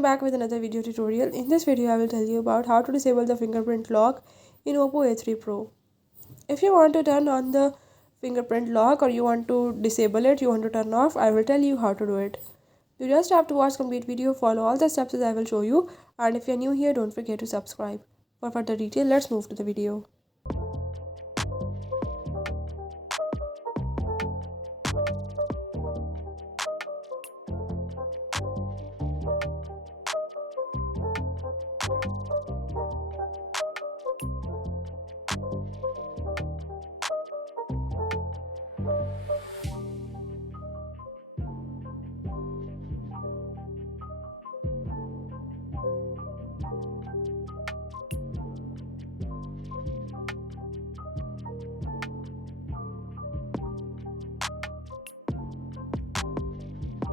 welcome back with another video tutorial. In this video I will tell you about how to disable the fingerprint lock in Oppo A3 Pro. If you want to turn on the fingerprint lock or you want to disable it, you want to turn off, I will tell you how to do it. You just have to watch complete video, follow all the steps as I will show you, and if you're new here, don't forget to subscribe. For further detail, let's move to the video.